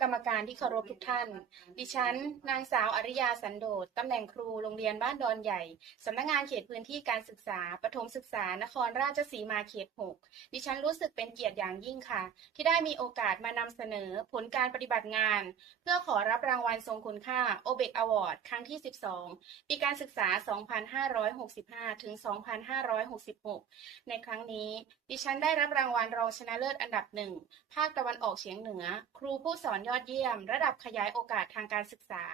กรรมการที่เคารพทุกท่าน ดิฉัน นางสาวอริยาสันโดษตำแหน่งครูโรงเรียนบ้านดอนใหญ่สำนักงานเขตพื้นที่การศึกษาประถมศึกษานครราชสีมาเขต 6 ดิฉันรู้สึกเป็นเกียรติอย่างยิ่งค่ะ ที่ได้มีโอกาสมานำเสนอผลการปฏิบัติงาน เพื่อขอรับรางวัลทรงคุณค่า o b e c Award ครั้งที่ 12 ปีการศึกษา 2565 ถึง 2566 ในครั้งนี้ ดิฉันได้รับรางวัลรองชนะเลิศอันดับหนึ่งภาคตะวันออกเฉียงเหนือ ครูผู้สอนยอดเยี่ยม ระดับขยายโอกาสทางการศึกษา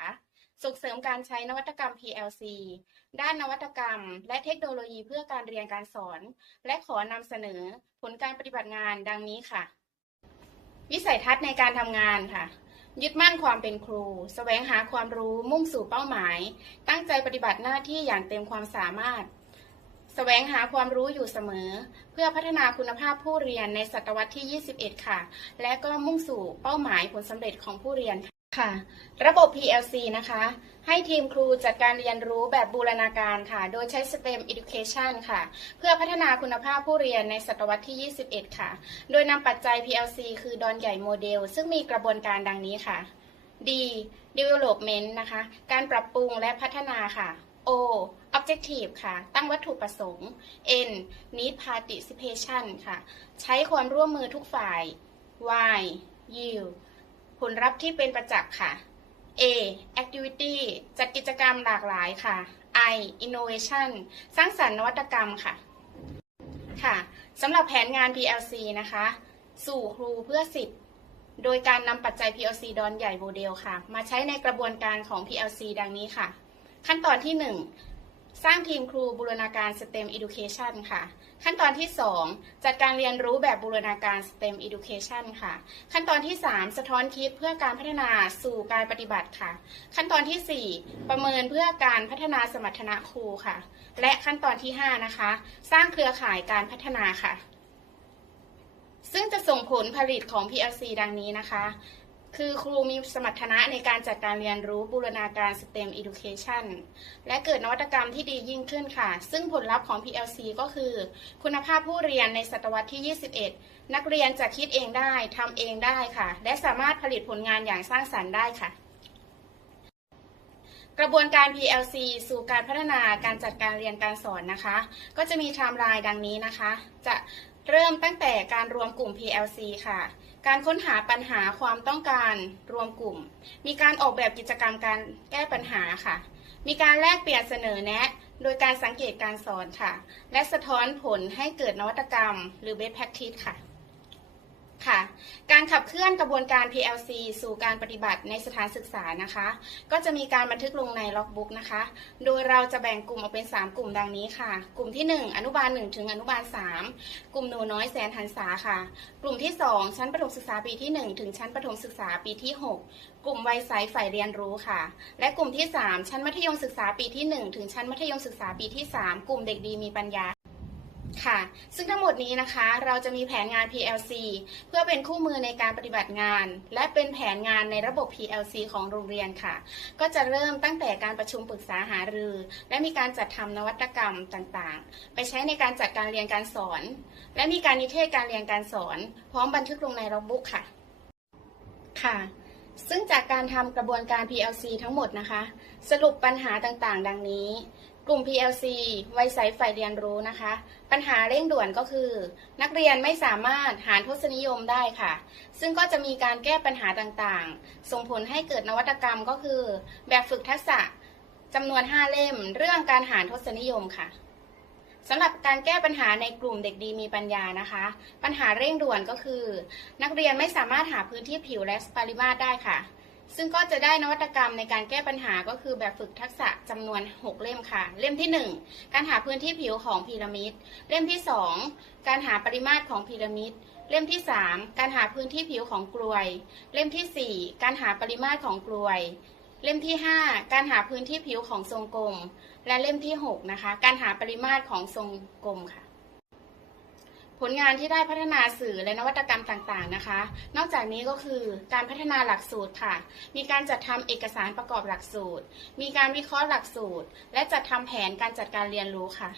ส่งเสริมการใช้นวัตกรรม PLC ด้านนวัตกรรม และเทคโนโลยีเพื่อการเรียนการสอน และขอนำเสนอผลการปฏิบัติงานดังนี้ค่ะ วิสัยทัศน์ในการทำงานค่ะยึดมั่นความเป็นครูแสวงหาความรู้มุ่งสู่เป้าหมาย ตั้งใจปฏิบัติหน้าที่อย่างเต็มความสามารถ แสวงหาความรู้อยู่เสมอ เพื่อพัฒนาคุณภาพผู้เรียนในศตวรรษที่ 21 ค่ะ และก็มุ่งสู่เป้าหมายผลสำเร็จของผู้เรียนค่ะ ระบบ PLC นะคะ ให้ทีมครูจัดการเรียนรู้แบบบูรณาการค่ะ โดยใช้ STEM Education ค่ะ เพื่อพัฒนาคุณภาพผู้เรียนในศตวรรษที่ 21 ค่ะ โดยนำปัจจัย PLC คือดอนใหญ่โมเดล ซึ่งมีกระบวนการดังนี้ค่ะ D development นะคะ การปรับปรุงและพัฒนาค่ะ O objective ค่ะ ตั้งวัตถุประสงค์ N need participation ค่ะ ใช้ความร่วมมือทุกฝ่าย Y yield ผลลัพธ์ที่เป็นประจักษ์ค่ะ A activity จัดกิจกรรมหลากหลายค่ะ I innovation สร้างสรรค์นวัตกรรมค่ะ ค่ะสำหรับแผนงาน PLC นะคะ สู่ครูเพื่อสิทธิ์โดยการนำปัจจัย PLC ดอนใหญ่โมเดลค่ะ มาใช้ในกระบวนการของ PLC ดังนี้ค่ะ ขั้นตอนที่ 1 สร้างทีมครูบูรณาการ STEM Education ค่ะ ขั้นตอนที่ 2 จัดการเรียนรู้แบบบูรณาการ STEM Education ค่ะ ขั้นตอนที่ 3 สะท้อนคิดเพื่อการพัฒนาสู่การปฏิบัติค่ะ ขั้นตอนที่ 4 ประเมินเพื่อการพัฒนาสมรรถนะครูค่ะ และขั้นตอนที่ 5 นะคะ สร้างเครือข่ายการพัฒนาค่ะ ซึ่งจะส่งผลผลิตของ PLC ดังนี้นะคะ คือครูมีสมรรถนะในการจัดการเรียนรู้บูรณาการ STEM Education และเกิดนวัตกรรมที่ดียิ่งขึ้นค่ะ ซึ่งผลลัพธ์ของ PLC ก็คือ คุณภาพผู้เรียนในศตวรรษที่ 21 นักเรียนจะคิดเองได้ทำเองได้ค่ะ และสามารถผลิตผลงานอย่างสร้างสรรค์ได้ค่ะ กระบวนการ PLC สู่การพัฒนาการจัดการเรียนการสอนนะคะ ก็จะมีไทม์ไลน์ดังนี้นะคะ จะ เริ่มตั้งแต่การรวมกลุ่ม PLC ค่ะ การค้นหาปัญหาความต้องการรวมกลุ่ม มีการออกแบบกิจกรรมการแก้ปัญหาค่ะ มีการแลกเปลี่ยนเสนอแนะ โดยการสังเกตการสอนค่ะ และสะท้อนผลให้เกิดนวัตกรรม หรือ best practice ค่ะ ค่ะ การขับเคลื่อนกระบวนการ PLC สู่การปฏิบัติในสถานศึกษานะคะ ก็จะมีการบันทึกลงในล็อกบุ๊กนะคะ โดยเราจะแบ่งกลุ่มออกเป็น 3 กลุ่มดังนี้ค่ะ กลุ่มที่ 1 อนุบาล 1 ถึงอนุบาล 3 กลุ่มหนูน้อยแสนหันษาค่ะ กลุ่มที่ 2 ชั้นประถมศึกษาปีที่ 1 ถึงชั้นประถมศึกษาปีที่ 6 กลุ่มวัยใสฝ่ายเรียนรู้ค่ะ และกลุ่มที่ 3 ชั้นมัธยมศึกษาปีที่ 1 ถึงชั้นมัธยมศึกษาปีที่ 3 กลุ่มเด็กดีมีปัญญา ค่ะ ซึ่งทั้งหมดนี้นะคะ เราจะมีแผนงาน PLC เพื่อเป็นคู่มือในการปฏิบัติงาน และเป็นแผนงานในระบบ PLC ของโรงเรียนค่ะ ก็จะเริ่มตั้งแต่การประชุมปรึกษาหารือ และมีการจัดทำนวัตกรรมต่างๆ ไปใช้ในการจัดการเรียนการสอน และมีการนิเทศการเรียนการสอน พร้อมบันทึกลงในล็อกบุ๊กค่ะ ค่ะซึ่งจากการทำกระบวนการ PLC ทั้งหมดนะคะ สรุปปัญหาต่างๆ ดังนี้ กลุ่ม PLC ไวัยใสฝ่ายเรียนรู้นะคะ ปัญหาเร่งด่วนก็คือ นักเรียนไม่สามารถหารทศนิยมได้ค่ะ ซึ่งก็จะมีการแก้ปัญหาต่างๆ ส่งผลให้เกิดนวัตกรรมก็คือ แบบฝึกทักษะจำนวน 5 เล่ม เรื่องการหารทศนิยมค่ะสำหรับการแก้ปัญหาในกลุ่มเด็กดีมีปัญญานะคะ ปัญหาเร่งด่วนก็คือ นักเรียนไม่สามารถหาพื้นที่ผิวและปริมาตรได้ค่ะ ซึ่งก็จะได้นวัตกรรมในการแก้ปัญหาก็คือแบบฝึกทักษะจำนวน 6 เล่มค่ะ เล่มที่ 1 การหาพื้นที่ผิวของพีระมิด เล่มที่ 2 การหาปริมาตรของพีระมิด เล่มที่ 3 การหาพื้นที่ผิวของกลวย เล่มทีสี่4 การหาปริมาตรของกลวย เล่มที่ 5 การหาพื้นที่ผิวของทรงกลม และเล่มที่ 6 นะคะ การหาปริมาตรของทรงกลมค่ะ ผลงานที่ได้พัฒนาสื่อและนวัตกรรมต่างๆนะคะ นอกจากนี้ก็คือการพัฒนาหลักสูตรค่ะ มีการจัดทำเอกสารประกอบหลักสูตร มีการวิเคราะห์หลักสูตร และจัดทำแผนการจัดการเรียนรู้ค่ะ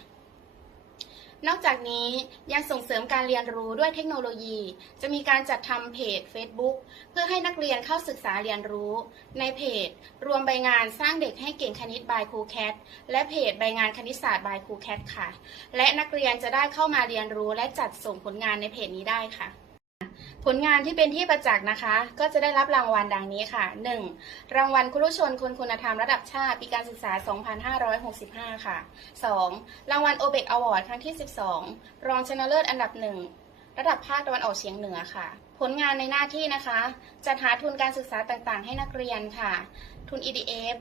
นอกจากนี้ยังส่งเสริมการเรียนรู้ด้วยเทคโนโลยี จะมีการจัดทำเพจ Facebook เพื่อให้นักเรียนเข้าศึกษาเรียนรู้ ในเพจ รวมใบงานสร้างเด็กให้เก่งคณิตบายครูแคทและเพจใบงานคณิตศาสตร์บายครูแคทค่ะ และนักเรียนจะได้เข้ามาเรียนรู้และจัดส่งผลงานในเพจนี้ได้ค่ะ ผลงานที่เป็นที่ประจักษ์นะคะ ก็จะได้รับรางวัลดังนี้ค่ะ 1. รางวัลครุชนคนคุณธรรมระดับชาติปีการศึกษา 2565 ค่ะ 2. รางวัลโอเบกอวอร์ดครั้งที่ 12 รองชนะเลิศอันดับหนึ่งระดับภาคตะวันออกเฉียงเหนือค่ะ ผลงานในหน้าที่นะคะ จัดหาทุนการศึกษาต่างๆ ให้นักเรียนค่ะ ทุน EDF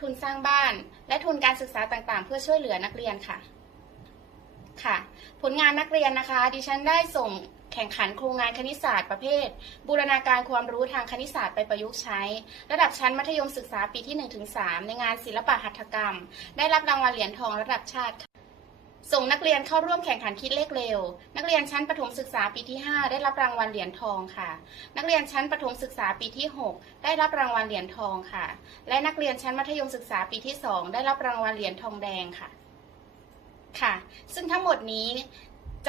ทุนสร้างบ้าน และทุนการศึกษาต่างๆ เพื่อช่วยเหลือนักเรียนค่ะ ค่ะ ผลงานนักเรียนนะคะ ดิฉันได้ส่ง แข่งขันโครงงานคณิตศาสตร์ประเภท บูรณาการความรู้ทางคณิตศาสตร์ไปประยุกต์ใช้ ระดับชั้นมัธยมศึกษาปีที่ 1-3 ในงานศิลปะหัตถกรรม ได้รับรางวัลเหรียญทองระดับชาติส่งนักเรียนเข้าร่วมแข่งขันคิดเลขเร็ว นักเรียนชั้นประถมศึกษาปีที่ 5 ได้รับรางวัลเหรียญทองค่ะ นักเรียนชั้นประถมศึกษาปีที่ 6 ได้รับรางวัลเหรียญทองค่ะ และนักเรียนชั้นมัธยมศึกษาปีที่ 2 ได้รับรางวัลเหรียญทองแดงค่ะ ค่ะ ซึ่งทั้งหมดนี้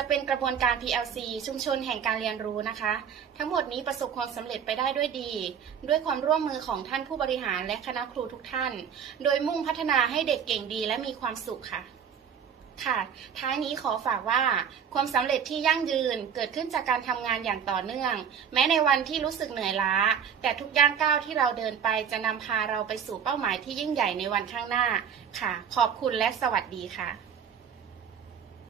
จะเป็นกระบวนการ PLC ชุมชนแห่งการเรียนรู้นะคะ ทั้งหมดนี้ประสบความสำเร็จไปได้ด้วยดี ด้วยความร่วมมือของท่านผู้บริหารและคณะครูทุกท่าน โดยมุ่งพัฒนาให้เด็กเก่งดีและมีความสุขค่ะค่ะ ท้ายนี้ขอฝากว่า ความสำเร็จที่ยั่งยืนเกิดขึ้นจากการทำงานอย่างต่อเนื่อง แม้ในวันที่รู้สึกเหนื่อยล้า แต่ทุกย่างก้าวที่เราเดินไปจะนำพาเราไปสู่เป้าหมายที่ยิ่งใหญ่ในวันข้างหน้าค่ะ ขอบคุณและสวัสดีค่ะ